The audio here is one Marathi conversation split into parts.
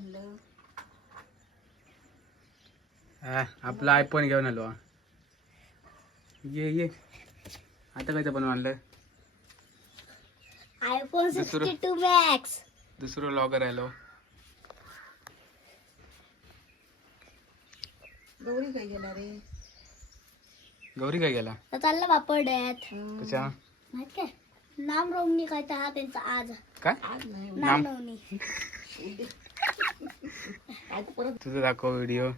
आणलं? आपला आयफोन घेऊन आलो. ये आता काय पण आणलं? IPhone 62 max. दुसरं लॉगर आलो. गौरी काय गेला रे? गौरी काय गेला? तर चाललं बापड्यात. कशा? माहित काय? नाम रोवणी काय तर हा त्यांचा आज. काय आज नाही नाम रोवणी. आज परत तुझं दाखव व्हिडिओ.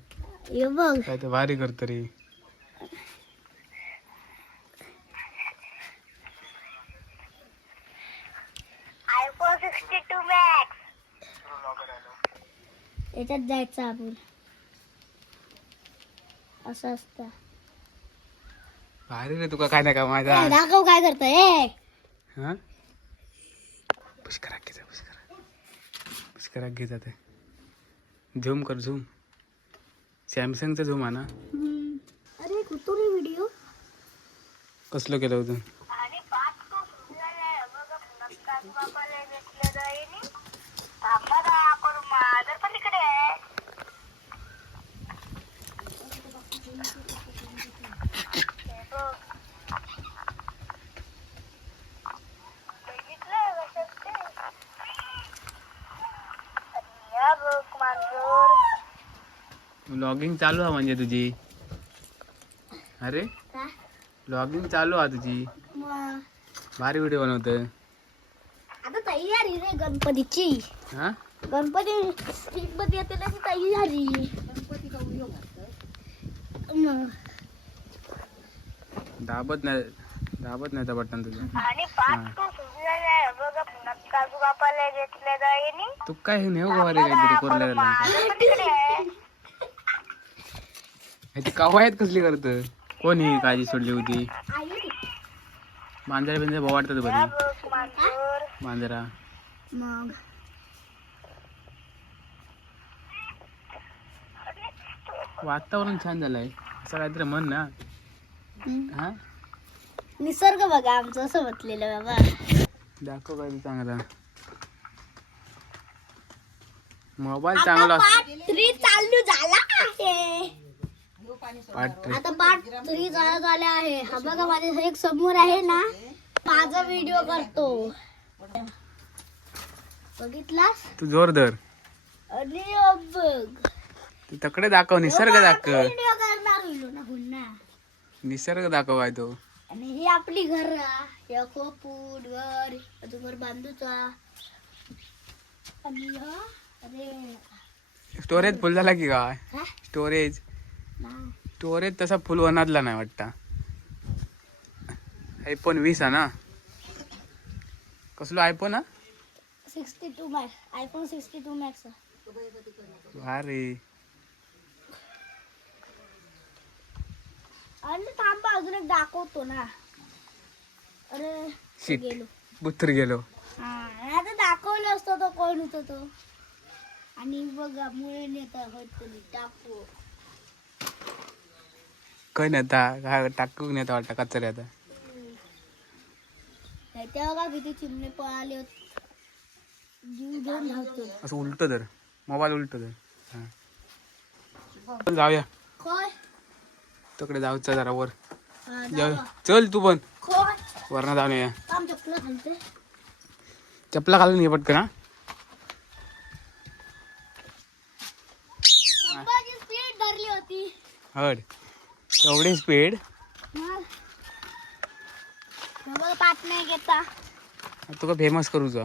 हे बघ. काय तर भारी करतो रे. IPhone 62 max. याच्यात जायचं आपण. असं असतं. भारी रे तुका काय नाही का माझा. दाखव काय करतोय. हा पुष्करात घे ते. झूम कर झूम. सॅमसंगचा झूम आहे ना. अरे कुठून व्हिडिओ कसलं केलं होतं? लॉगिंग चालू आहे म्हणजे तुझी. अरे लॉगिंग चालू आहे तुझी. भारी व्हिडिओ बनवतोय. आता तयारी रे गणपतीची. हा गणपती येते त्याची तयारी. गणपती का उयो घालतोय? मग दाबत नाही तर बटन तुझं. तू काय हे नेऊ गवारी काहीतरी कोरल्या ह्याची कवायत कसली करत? कोण ही काळजी सोडली होती? मांजरा बिंजरा भाऊ वाटतात बरी. मांजरा मग वातावरण छान झालंय. असं काहीतरी म्हण ना. हा निसर्ग बघा आमचं असं म्हटलेलं बाबा. दाखव काय चांगला. मोबाईल चांगला. पार्ट 3 चालू झाला आहे. पार्ट आता पार्ट 3 झाला आहे. हा बघा माझ्या एक समोर आहे ना. माझा व्हिडिओ करतो. बघितलास? तू जोर धर. आणि बघ तू तकडे दाखव. निसर्ग दाखव. व्हिडिओ करणार होईल ना पुन्हा. निसर्ग दाखव काय तो. आणि ही आपली घर. या खोपूट घर अजून बांधूचा. आणि अरे स्टोरेज फुल झाला की काय? हा? स्टोरेज नाही. तसा फुल वनातला नाही वाटता. आयफोन 20 ना. कसलो आयफोन? 62 मॅक्स. IPhone 62 max. भारी. आणि थांबा अजून एक दाखवतो ना. अरे शिट. गेलो. बुत्र गेलो. हा आता दाखवलं असतं तो कोण होता तो. आणि बघा मुळे नेता होतं टाकू. काय नेता टाकू नेता वाटतं कचरे आता. तेव्हा का किती चिमणे पळाले होते. जीव घेऊन धावतो. असं उलट धर. मोबाईल उलट धर. हा जाऊया. खोय. तिकडे जाऊचं जरा वर. हा, जाऊया. जाऊ. चल तू पण खोय. वरनं जाऊन या. काम चपला घालते. चपला घालून ये पटकन. हा पप्पाची स्पीड धरली होती. हड एवढी स्पीड. मग बाबा पाठ नाही घेता. तुका फेमस करू जा.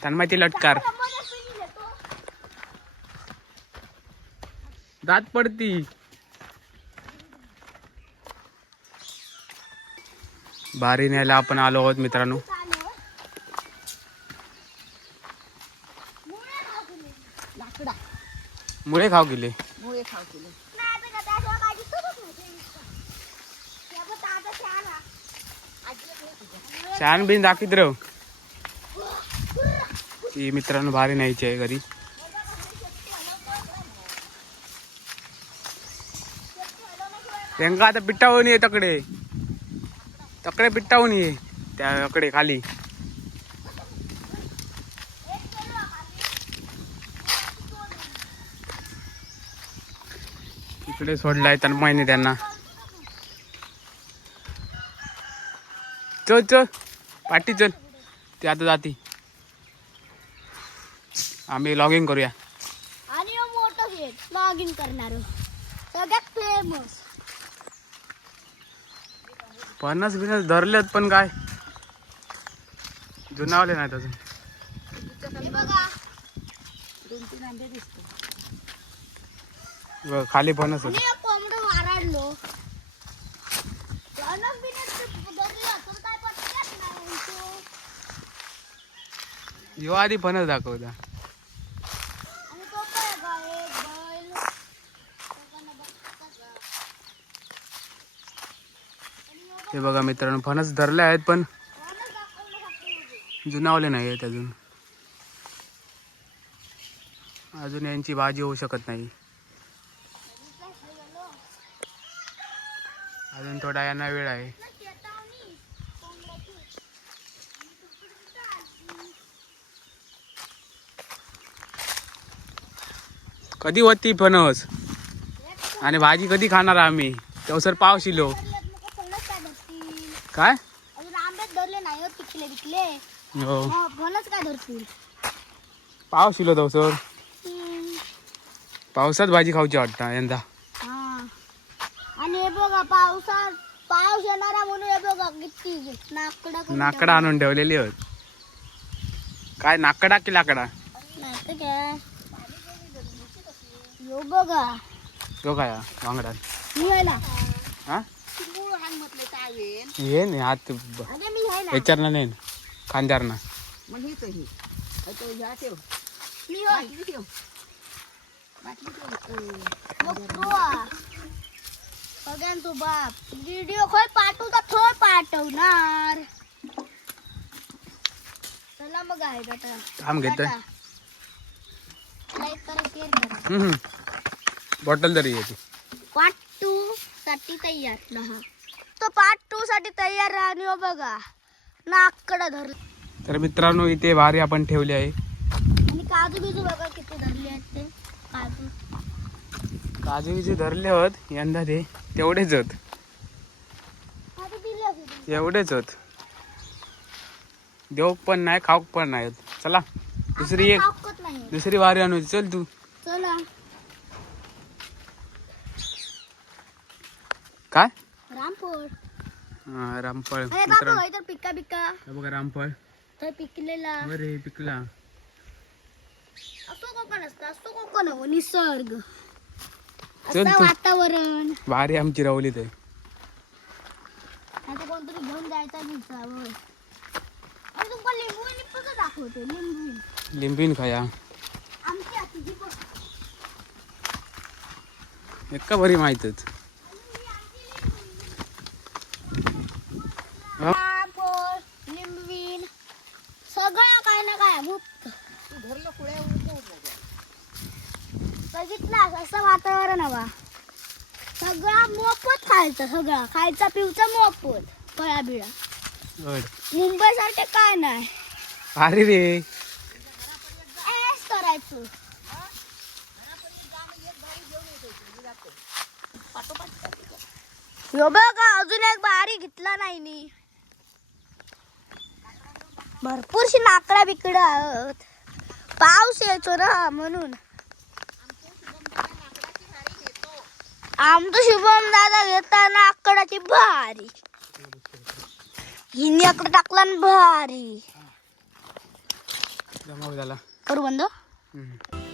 त्यांना माहिती लटकार. दात पडती. भारी न्यायला आपण आलो आहोत मित्रांनो. लाकडा मुळे खाऊ गेले. मुळे खाव केले. छान बिन दाखवित राव. ती मित्रांनो भारी न्यायची आहे घरी. त्यांका आता पिट्टावून ये. तकडे पिट्टावून ये त्याकडे खाली. इकडे सोडलाय तन्मयने त्यांना. चल चल पाठी चल, ती आता जाती. आम्ही लॉगिंग करूया. आणि मोठं गेट लॉगिंग करणार सगळ्यात फेमस. फणस बिनस धरलेत पण काय जुनावले नाहीत अजून. हे बघा 2-3 आंबे दिसते. बघ, खाली फणस आणि कोंबडं वाराडलो. फणस बिनस धरलं तर काय पटकन नाही तो. यो आधी फणस दाखवता. आणि तो काय का एक बैल लोकांना बघतात का? हे बघा मित्रांनो, फणस धरले आहेत पण फणस दाखवण्यासाठी जुनावले नाही आहेत अजून. अजून यांची भाजी होऊ शकत नाही. अजून थोडा यांना वेळ आहे. कधी होती फणस आणि भाजी कधी खाणार आम्ही? तेवसर पाव शिलो फणस काय धरतील? काय. अजून आंबेच धरले नाही हो, पिकले पिकले. हो, मग फणस काय धरतील? पाव शिलो तेवसर. हम्म. पावसात भाजी खाऊची वाटतं यंदा. हा. आणि हे बघा पाऊस येणारा म्हणून हे बघा किती नाकडा करून नाकडा आणून ठेवलेली आहेत. काय नाकडा की लाकडा? ठेवलं. नाही तर काय. यो बघा तो काय वांगडा मी आहे ना. हा मूळ हान म्हटलं चावेल. हे नाही हात अरे मी आहे ना. विचारणार नाही खांद्यारना. मग हेच हे. तो ह्या ठेव. मी होय. बाटली ठेव. बाटली ठेव. मग तो सगळ्यांचो बाप व्हिडिओ खोय पाठवता थोय पाठवणार. चला मग आहे आता. थांब घेतोय. लाईक करा, शेअर करा. बॉटल तरी येते. पार्ट 2 साठी तयार रहा. तो पार्ट 2 साठी तयार राहा. आणि हो बघा नाकडं धरलं. तर मित्रांनो, इथे वारी आपण ठेवली आहे. आणि काजू बिजू बघा किती धरले आहेत ते काजू. काजू बिजू धरले होत यंदा ते तेवढेच होत. काजू दिले होते. एवढेच होत. देऊ पण नाही खाऊ पण नाही. चला दुसरी खाऊकच नाही. दुसरी वारी आणू. चल तू. चला. काय रामफळ. हा, रामफळ. अरे बाबू मित्रांनो होय तर पिका बिका हे बघा रामफळ. तर पिकलेला अरे पिकला. असतो कोकण असतं. असतो कोकण हो निसर्ग. चल असं तू. वातावरण. वारी आमची रावली ते. आता कोणतरी घेऊन जायचा दिवसावर. आणि तुमका लिंबू कसं दाखवते लिंबू. लिंबीन खाया आमची आती जी बघ. एका बरी माहीतच. रामफळ, लिंबवीन सगळं काय ना काय मुक्त. तू धरलं कुळ्या उडलं. बघितलं असं वातावरण हवा. सगळा मोफत खायचं. सगळा खायचा पिवचा मोफत. फळा बिळा मुंबई सारखे काय नाही. अरे रे ऐश करायचं. यो बघा अजून एक बारी घेतला नाही नी. भरपूरशी नाकडा बिकडा आहेत. पाऊस यायचो ना म्हणून. आमचं शुभम दादा घेताना आकडाची भारी. हिने आकडा टाकला ना भारी. जमा झाला. करू बंद. हम्म.